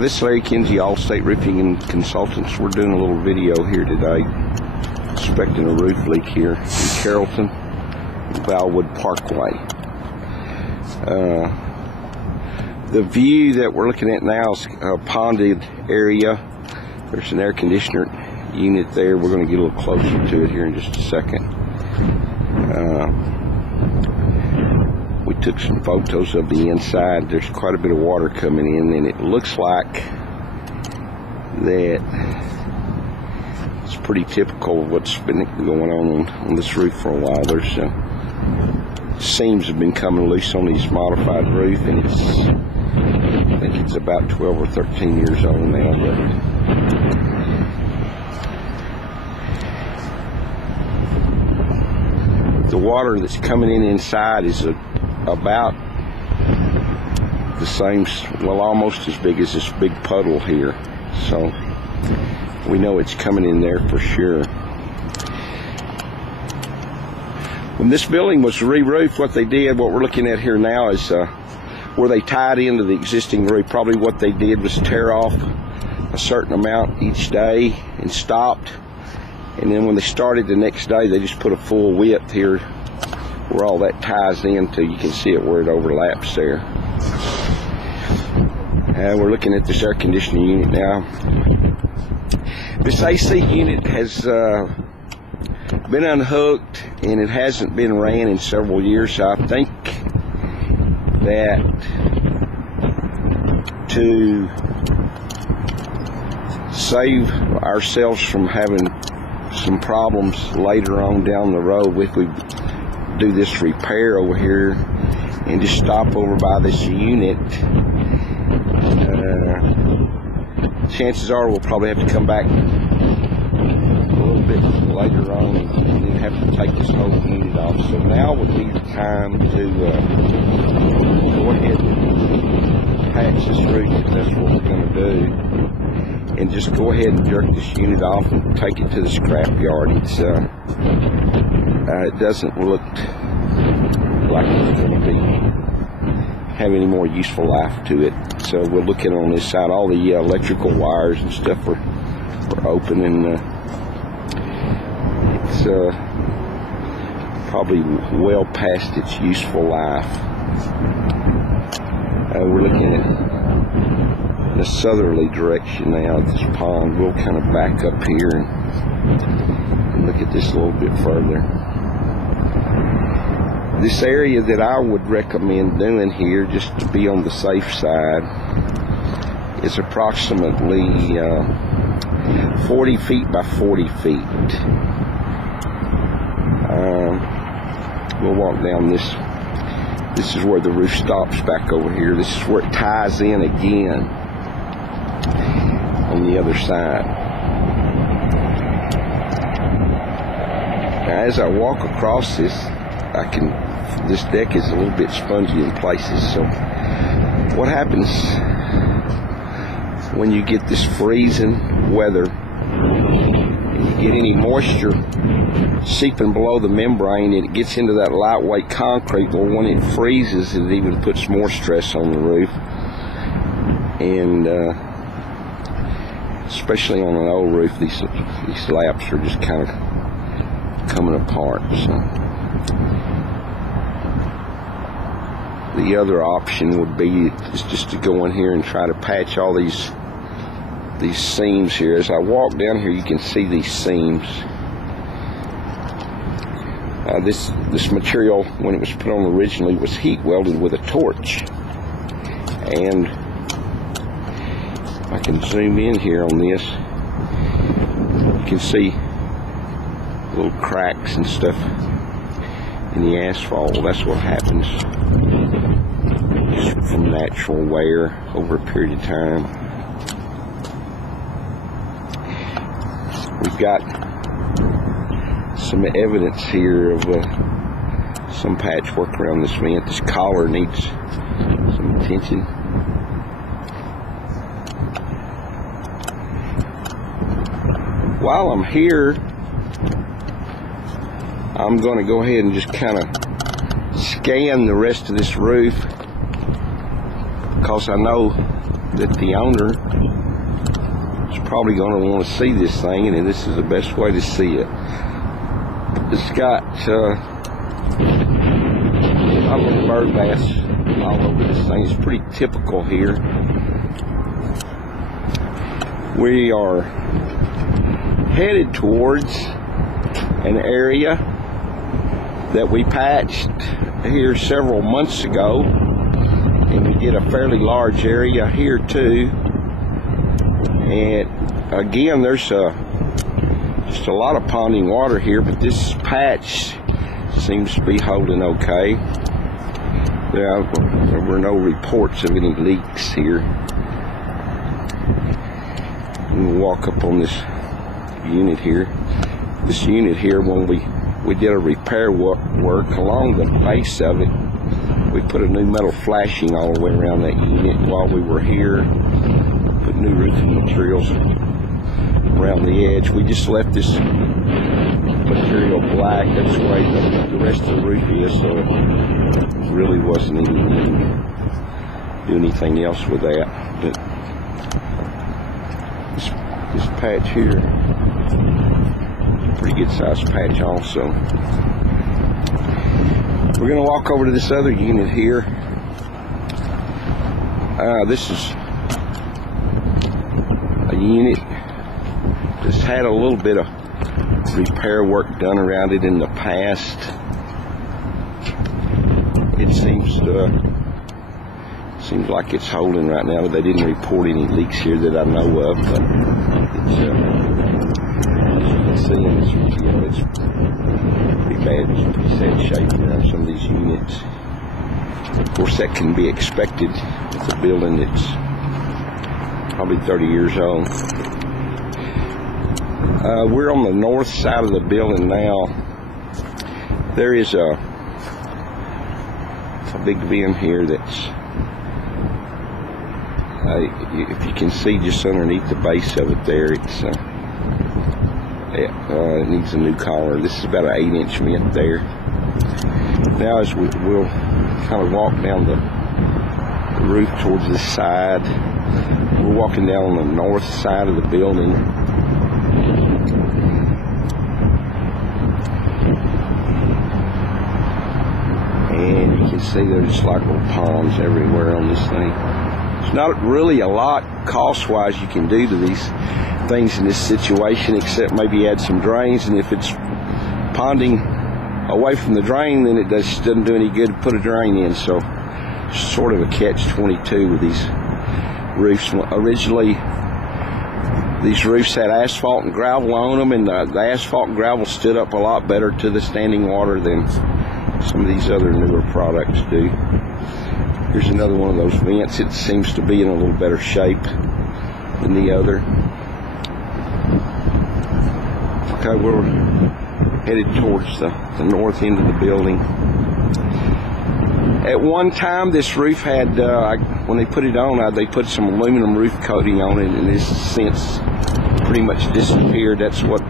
This is Larry Kinsey, Allstate Roofing and Consultants. We're doing a little video here today, suspecting a roof leak here in Carrollton, Valwood Parkway. The view that we're looking at now is a ponded area. There's an air conditioner unit there. We're going to get a little closer to it here in just a second. We took some photos of the inside. There's quite a bit of water coming in, and it looks like that it's pretty typical of what's been going on this roof for a while. There's seams have been coming loose on this modified roof, and I think it's about 12 or 13 years old now. But the water that's coming in inside is about the same, well, almost as big as this big puddle here. So we know it's coming in there for sure. When this building was re-roofed, what we're looking at here now is where they tied into the existing roof. Probably what they did was tear off a certain amount each day and stopped. And then when they started the next day, they just put a full width here where all that ties into. You can see it where it overlaps there. And we're looking at this air conditioning unit now. This AC unit has been unhooked, and it hasn't been ran in several years. So I think that to save ourselves from having some problems later on down the road, if we do this repair over here and just stop over by this unit, chances are we'll probably have to come back a little bit later on and then have to take this whole unit off. So now would be the time to go ahead and patch this roof, if that's what we're going to do, and just go ahead and jerk this unit off and take it to the scrap yard. It doesn't look like it's going to have any more useful life to it. So we're looking on this side. All the electrical wires and stuff are open, and it's probably well past its useful life. We're looking at the southerly direction now at this pond. We'll kind of back up here and look at this a little bit further. This area that I would recommend doing here, just to be on the safe side, is approximately 40 feet by 40 feet. We'll walk down this. This is where the roof stops back over here. This is where it ties in again on the other side. Now, as I walk across this, this deck is a little bit spongy in places. So what happens when you get this freezing weather and you get any moisture seeping below the membrane and it gets into that lightweight concrete? Well, when it freezes, it even puts more stress on the roof, and especially on an old roof, these slabs are just kind of coming apart. So the other option would be just to go in here and try to patch all these seams here. As I walk down here, you can see these seams. This material, when it was put on originally, was heat welded with a torch. And I can zoom in here on this. You can see little cracks and stuff in the asphalt. Well, that's what happens from natural wear over a period of time. We've got some evidence here of some patchwork around this vent. This collar needs some attention. While I'm here, I'm going to go ahead and just kind of scan the rest of this roof, because I know that the owner is probably going to want to see this thing, and this is the best way to see it. It's got a little bird bass all over this thing. It's pretty typical here. We are headed towards an area that we patched here several months ago, and we did a fairly large area here too. And again, there's just a lot of ponding water here, but this patch seems to be holding okay. There were no reports of any leaks here. We'll walk up on this unit here. This unit here, when we did a repair work along the base of it, we put a new metal flashing all the way around that unit while we were here. Put new roofing materials around the edge. We just left this material black. That's the way the rest of the roof is, so it really wasn't even do anything else with that. But this patch here, pretty good sized patch also. We're going to walk over to this other unit here. This is a unit that's had a little bit of repair work done around it in the past. It seems like it's holding right now. They didn't report any leaks here that I know of, but it's, as you can see, it's pretty bad. It's pretty sad shape around some of these units. Of course, that can be expected with a building that's probably 30 years old. We're on the north side of the building now. There is a big vent here that's, if you can see just underneath the base of it there, it needs a new collar. This is about an 8-inch vent there. Now as we'll kind of walk down the roof towards this side, we're walking down on the north side of the building. And you can see there's like little ponds everywhere on this thing. There's not really a lot cost-wise you can do to these things in this situation, except maybe add some drains. And if it's ponding away from the drain, then it doesn't do any good to put a drain in. So sort of a catch-22 with these roofs. Originally, these roofs had asphalt and gravel on them, and the asphalt and gravel stood up a lot better to the standing water than some of these other newer products do. Here's another one of those vents. It seems to be in a little better shape than the other. Okay, we're headed towards the north end of the building. At one time, this roof had, when they put it on, they put some aluminum roof coating on it, and it's since pretty much disappeared. That's what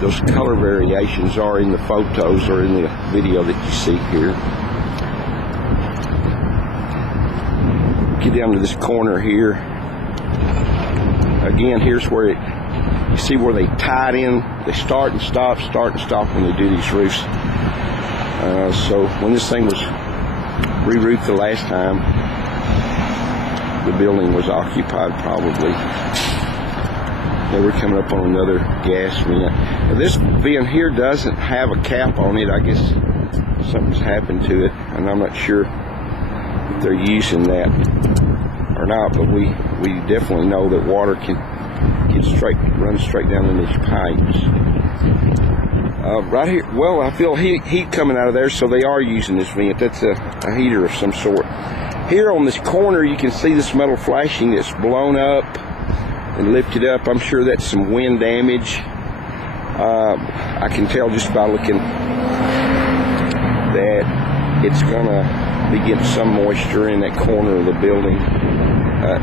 those color variations are in the photos or in the video that you see here. Get down to this corner here. Again, here's where you see where they tied in. They start and stop when they do these roofs. So when this thing was re-roofed the last time, the building was occupied probably. Now we're coming up on another gas vent. Now this vent here doesn't have a cap on it. I guess something's happened to it, and I'm not sure if they're using that or not, but we definitely know that water can run straight down in these pipes. Right here, well, I feel heat coming out of there, so they are using this vent. That's a heater of some sort. Here on this corner, you can see this metal flashing that's blown up and lifted up. I'm sure that's some wind damage. I can tell just by looking that it's gonna be getting some moisture in that corner of the building.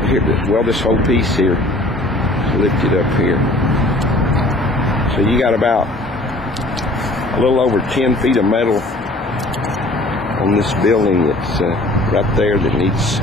Here, well, this whole piece here is lifted up here. So you got about a little over 10 feet of metal on this building that's right there that needs